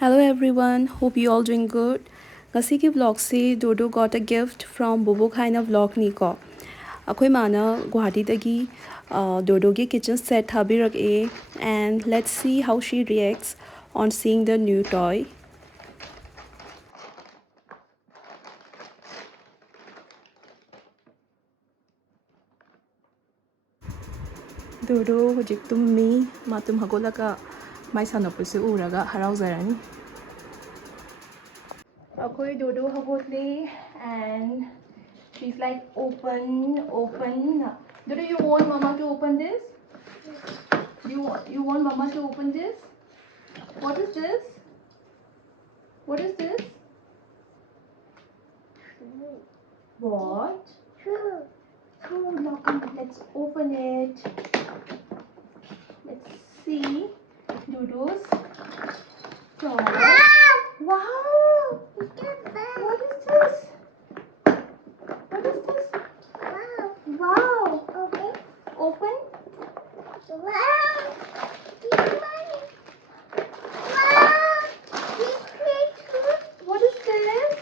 Hello everyone, hope you all doing good. Ngasigi vlog se Dodo got a gift from Bobok haina vlog ni ko. Akhoi mana Guwahati dagi Dodo gi kitchen set thabirak e, and let's see how she reacts on seeing the new toy. Dodo hojik tummi matum hagolaka mai sanapuse uraga harauzarani. Akhoi Dodo hagotli and she's like open. Dodo, you want mama to open this? You want mama to open this? What is this? What is this? What? Oh, look, let's open it. Let's see. Dodo's toy. Wow! What is this? What is this? Wow! Open. What is this?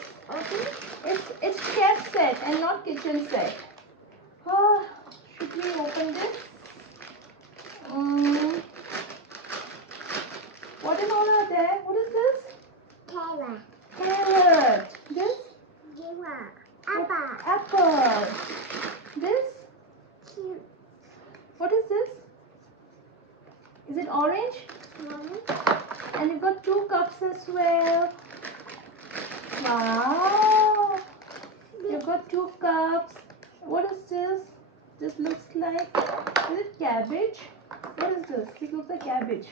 It's chef set and not kitchen set. Oh, should we open this? What is all are there? What is this? Carrot. This? Apple. This? What is this? Is it orange? And you've got 2 cups as well. Wow. You've got 2 cups. What is this? This looks like, is it cabbage? What is this? It looks like cabbage.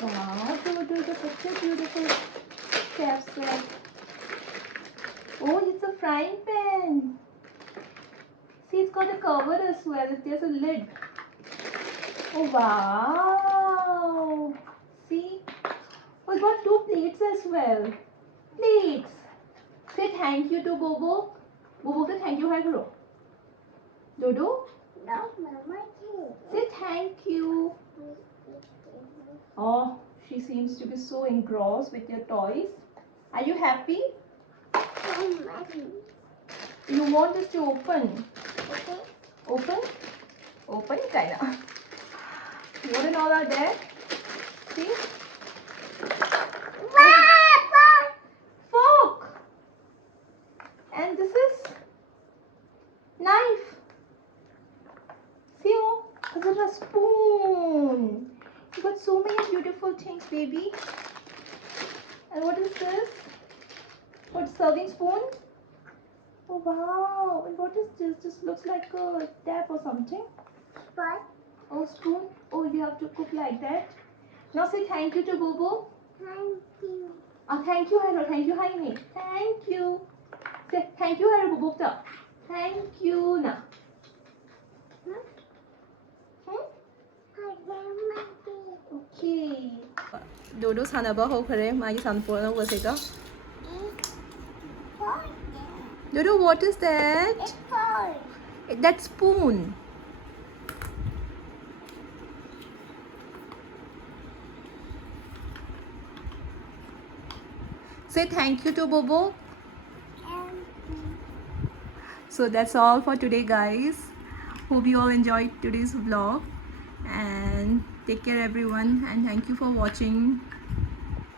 Wow, Dodo, such a beautiful chef set. Oh, it's a frying pan. See, it's got a cover as well. There's a lid. Oh, wow. See? Oh, it's got 2 plates as well. Plates. Say thank you to Bobo. Bobo, say thank you. Hi, bro. Dodo? Say thank you. Oh, she seems to be so engrossed with your toys. Are you happy? You want this to open? Open? Open, kinda. What and all are there? See? Fork! And this is knife. See, oh, this is a spoon. You got so many beautiful things, baby. And what is this? What, serving spoon? Oh wow! And what is this? This looks like a tap or something. Oh, spoon. Oh, you have to cook like that. Now say thank you to Bobo. Thank you, hello. Thank you, Haini. Thank you. Say thank you, hello, Bobo. Thank you, na. Okay. Dodo sanaba ho khare magi sanpona wasega. Dodo, what is that? That spoon. Say thank you to Bobo. So that's all for today, guys. Hope you all enjoyed today's vlog, and take care everyone, and thank you for watching.